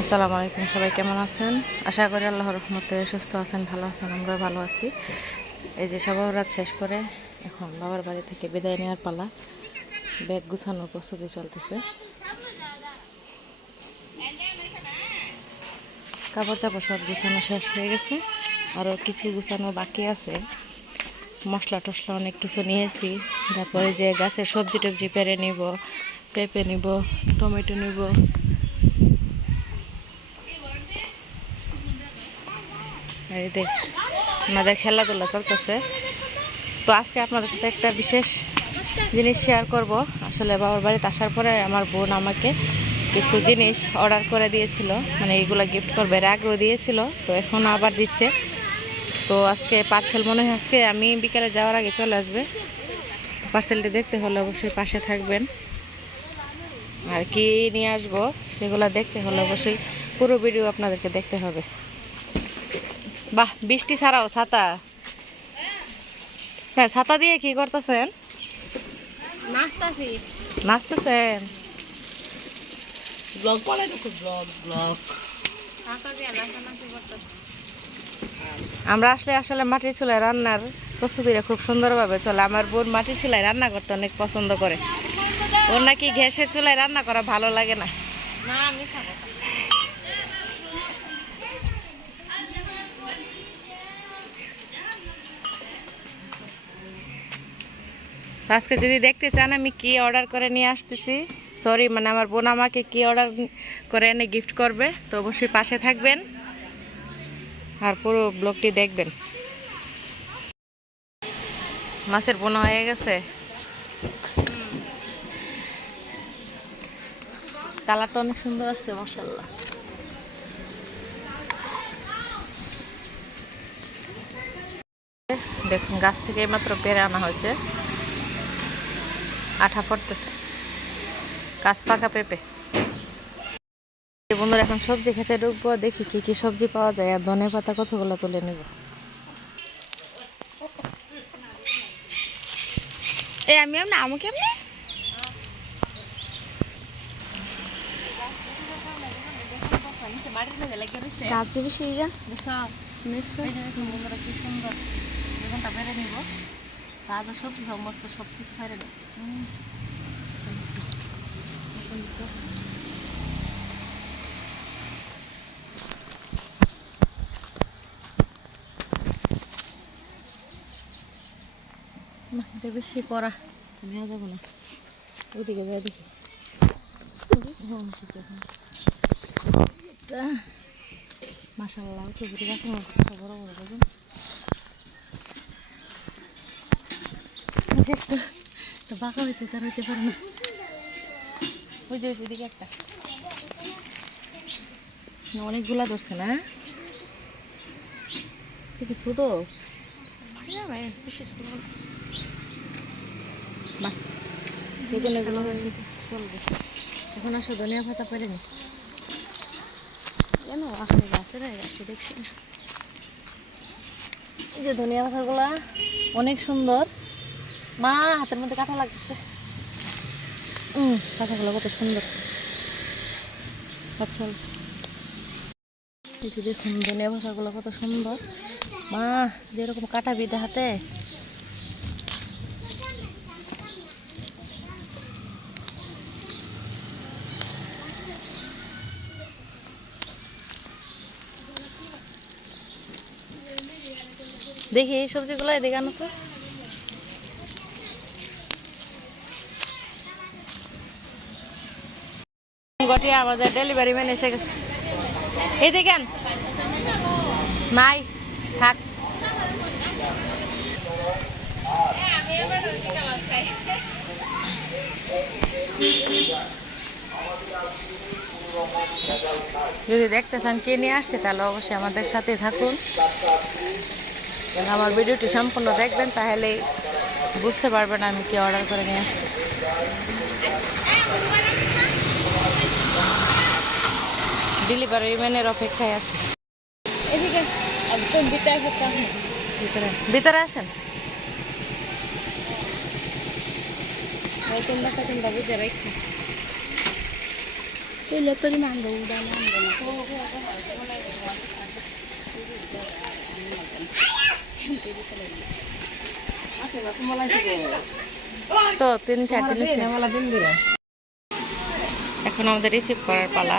আসসালামু আলাইকুম, সবাই কেমন আছেন? আশা করি আল্লাহর রহমতে সুস্থ আছেন, ভালো আছেন আমরা ভালো আছি। এই যে সবাই রাত শেষ করে এখন বাবার বাড়ি থেকে বিদায় নেওয়ার পালা। ব্যাগ গুছানোর প্রস্তুতি চলতেছে। কাপড় চাপড় সব গুছানো শেষ হয়ে গেছে। আরও কিছু গুছানো বাকি আছে। মশলা টশলা অনেক কিছু নিয়েছি। তারপরে যে গাছের সবজি টবজি পেরে নিব, পেঁপে নিব, টমেটো নিব। এই দেখ আমাদের খেলাধুলা চলতেছে। তো আজকে আপনাদের সাথে একটা বিশেষ জিনিস শেয়ার করব। আসলে বাবার বাড়িতে আসার পরে আমার বোন আমাকে কিছু জিনিস অর্ডার করে দিয়েছিল। মানে এইগুলো গিফট করবে, এর আগেও দিয়েছিল, তো এখন আবার দিচ্ছে। তো আজকে পার্সেল মনে হয় আজকে আমি বিকেলে যাওয়ার আগে চলে আসবে। পার্সেলটি দেখতে হলে অবশ্যই পাশে থাকবেন। আর কি নিয়ে আসব সেগুলো দেখতে হলে অবশ্যই পুরো ভিডিও আপনাদেরকে দেখতে হবে। বাহ বৃষ্টি ছাড়াও ছাতা। হ্যাঁ ছাতা দিয়ে কি করতেছেন? নাচতেছেন? ব্লগ বলে ব্লগ ব্লগ। আমরা আসলে আসলে মাটির চুলায় রান্নার প্রস্তুতিটা খুব সুন্দরভাবে চলে। আমার বোন মাটির চুলায় রান্না করতে অনেক পছন্দ করে। ওর নাকি গ্যাসের চুলায় রান্না করা ভালো লাগে না। না আমি আজকে যদি দেখতে চান আমি কি অর্ডার করে নিয়ে আসতেছি সরি মানে আমার বোন আমাকে কি অর্ডার করে এনে গিফট করবে, তো অবশ্যই পাশে থাকবেন আর পুরো ব্লগটি দেখবেন। মাছের বোনা হয়ে গেছে। কালারটা অনেক সুন্দর আসছে মশাল্লা দেখুন, গাছ থেকে মাত্র পেরে আনা হয়েছে। আঠা পড়তেছে। কাঁচ পাকা পেঁপে। বন্ধুরা এখন সবজি খেতে ঢুকবো দেখি কি কি সবজি পাওয়া যায় আর ধনে পাতা কতগুলো তুলে নেব। এই আমি আমি আমু কেমনে কাজে বেশি ইয়া। কি সুন্দর। বেগুনটা বেড়ে নিব। তাজা সবজি সব কিছু এটা বেশি করা নেওয়া যাব না। ওইদিকে যাই দেখি। হ্যাঁ মাসাল্লাহ চুপুরি গাছের মধ্যে বড় বড় যে একটু একটু বাঁকা হইতে তার হইতে পারে না ওই যে ওই দিকে একটা না, অনেকগুলা ধরছে না কি ছোট বাস এগুলো চলবে এখন আসো ধনিয়া পাতা পেরে নি কেন আছে গাছে গাছে দেখছি না এই যে ধনিয়া পাতাগুলা অনেক সুন্দর মা, হাতের মধ্যে কাঁটা লাগতেছে হুম কাঁটাগুলো কত সুন্দর। আচ্ছা যে দেখুন ধনিয়া পাতাগুলো কত সুন্দর। মা, যেরকম কাটা বিদে হাতে। দেখি এই সবজিগুলো এদিকে আনো তো। গটিয়া আমাদের ডেলিভারি ম্যান এসে গেছে। এই দেখেন। নাই থাক। যদি দেখতে চান কে নিয়ে আসছে, তাহলে অবশ্যই আমাদের সাথে থাকুন। আমার ভিডিওটি সম্পূর্ণ দেখবেন, তাহলে বুঝতে পারবেন আমি কি অর্ডার করে নিয়ে আসছি। ডেলিভারি ম্যানের অপেক্ষায় আছে। এদিকে একদম বিতায় ভিতরে। ভিতরে আসেন। তোমরা তোমরা বুঝে রাখি। তুইলে তোর মানবো উড়ালে আনব না। তো তিন চারটে এখন আমাদের রিসিভ করার পালা।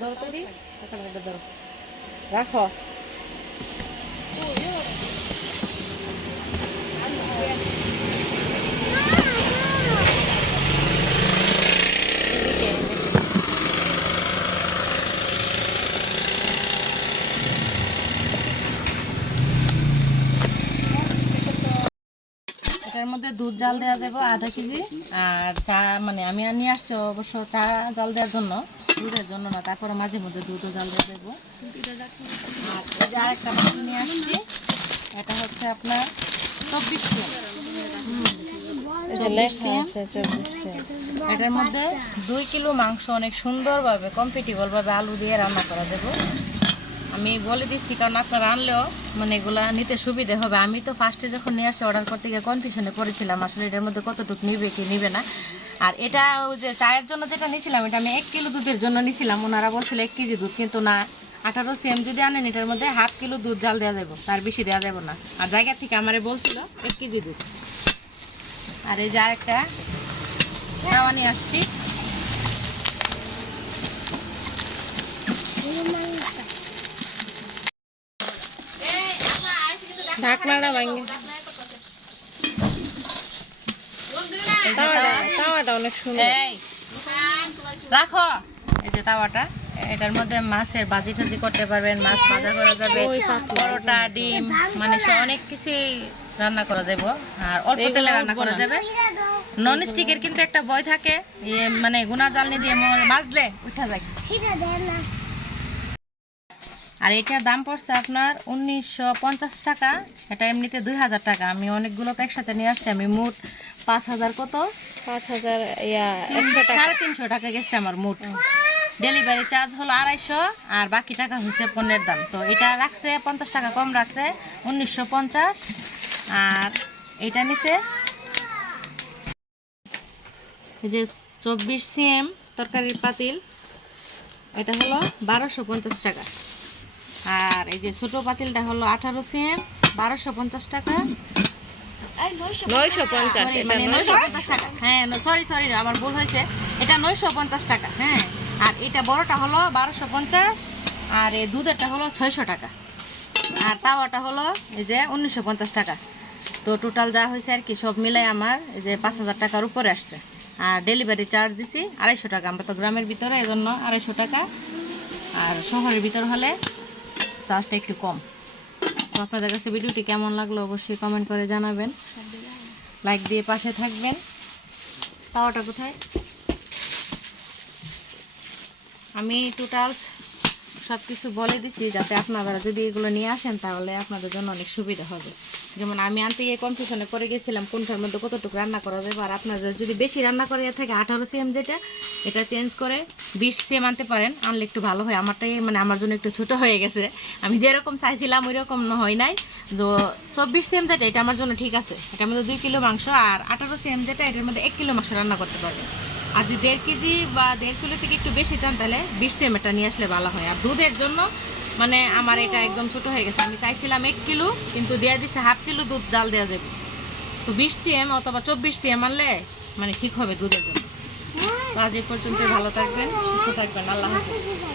ধরো তৈরি রাখো এটার মধ্যে দুধ জাল দেওয়া যাবে আধা কেজি। আর চা মানে আমি আর নিয়ে আসছি অবশ্য চা জাল দেওয়ার জন্য দুধের জন্য না তারপরে মাঝে মধ্যে দুধও জাল দিয়ে দেবো আর এই যে আরেকটা মাছ নিয়ে আসছি এটা হচ্ছে আপনার চব্বিশ এটার মধ্যে দুই কিলো মাংস অনেক সুন্দরভাবে কমফিটেবল ভাবে আলু দিয়ে রান্না করা দেবো আমি বলে দিচ্ছি, কারণ আপনারা আনলেও মানে এগুলা নিতে সুবিধা হবে। আমি তো ফার্স্টে যখন নিয়ে আসছি অর্ডার করতে গিয়ে কনফিউশনে পড়েছিলাম আসলে এটার মধ্যে কতটুকু নিবে কি নিবে না। আর এটা ওই যে চায়ের জন্য যেটা নিয়েছিলাম এটা আমি এক কিলো দুধের জন্য নিয়েছিলাম ওনারা বলছিল এক কেজি দুধ, কিন্তু না, আঠারো সিএম যদি আনেন, এটার মধ্যে হাফ কিলো দুধ জাল দেওয়া যাব, তার বেশি দেওয়া যাবে না। আর জায়গা থেকে আমারে বলছিল এক কেজি দুধ। আর এই যে আরেকটা তাওয়া নিয়ে আসছি। ঢাকনাটা ভাঙে তাওয়াটা অনেক সুন্দর রাখো এই যে তাওয়াটা এটার মধ্যে মাছের বাজি টাজি করতে পারবেন মাছ ভাজা করা যাবে পরোটা ডিম মানে অনেক কিছুই রান্না করা যাবে আর অল্প তেলে রান্না করা যাবে। নন স্টিকের কিন্তু একটা বই থাকে ইয়ে মানে গুনা জ্বালনি দিয়ে মাজলে উঠা যায়। আর এটার দাম পড়ছে আপনার উনিশশো পঞ্চাশ টাকা। এটা এমনিতে দুই হাজার টাকা। আমি অনেকগুলো একসাথে নিয়ে আসছি। আমি মোট পাঁচ হাজার কত? পাঁচ হাজার সাড়ে তিনশো টাকা গেছে আমার মোট। ডেলিভারি চার্জ হলো আড়াইশো আর বাকি টাকা হচ্ছে পণ্যের দাম। তো এটা রাখছে পঞ্চাশ টাকা কম রাখছে উনিশশো পঞ্চাশ। আর এটা নিচে এই যে চব্বিশ সিএম তরকারির পাতিল। এটা হলো বারোশো পঞ্চাশ টাকা। আর এই যে ছোট পাতিলটা হলো আঠারো সিএম বারোশো পঞ্চাশ টাকা। মানে হ্যাঁ সরি সরি আমার ভুল হয়েছে। এটা নয়শো পঞ্চাশ টাকা হ্যাঁ। আর এটা বড়টা হলো বারোশো পঞ্চাশ আর এই দুধেরটা হলো ছয়শো টাকা। আর তাওয়াটা হলো এই যে উনিশশো পঞ্চাশ টাকা। তো টোটাল যা হয়েছে আর কি সব মিলাই আমার এই যে পাঁচ হাজার টাকার উপরে আসছে। আর ডেলিভারি চার্জ দিছি আড়াইশো টাকা। আমরা তো গ্রামের ভিতরে এই জন্য আড়াইশো টাকা। আর শহরের ভিতর হলে চার্জটা একটু কম। তো আপনাদের কাছে ভিডিওটি কেমন লাগল অবশ্যই কমেন্ট করে জানাবেন। লাইক দিয়ে পাশে থাকবেন। পাওয়াটা কোথায়? আমি টোটালস সব কিছু বলে দিছি যাতে আপনারা যদি এগুলো নিয়ে আসেন তাহলে আপনাদের জন্য অনেক সুবিধা হবে। যেমন আমি আনতে গিয়ে কনফিউশনে পড়ে গেছিলাম, কোনটার মধ্যে কতটুকু রান্না করা যাবে, আর আপনাদের যদি বেশি রান্না করে থাকে, আঠারো সিএম যেটা, এটা চেঞ্জ করে বিশ সিএম আনতে পারেন, আনলে একটু ভালো হয়। আমারটাই মানে আমার জন্য একটু ছোটো হয়ে গেছে। আমি যেরকম চাইছিলাম ওই রকম হয় নাই। তো চব্বিশ সিএম যেটা, এটা আমার জন্য ঠিক আছে। এটার মধ্যে দুই কিলো মাংস আর আঠারো সিএম যেটা, এটার মধ্যে এক কিলো মাংস রান্না করতে পারবেন আর যদি দেড় কেজি বা দেড় কিলো থেকে একটু বেশি চান, তাহলে বিশ সিএম এটা নিয়ে আসলে ভালো হয়। আর দুধের জন্য মানে আমার এটা একদম ছোট হয়ে গেছে। আমি চাইছিলাম এক কিলো, কিন্তু দেওয়া দিছে হাফ কিলো দুধ, ডাল দেওয়া যাবে। তো বিশ সিএম অথবা চব্বিশ সিএম আনলে মানে ঠিক হবে দুধের জন্য। আজ এই পর্যন্ত ভালো থাকবেন, সুস্থ থাকবেন। আল্লাহ হাফিজ।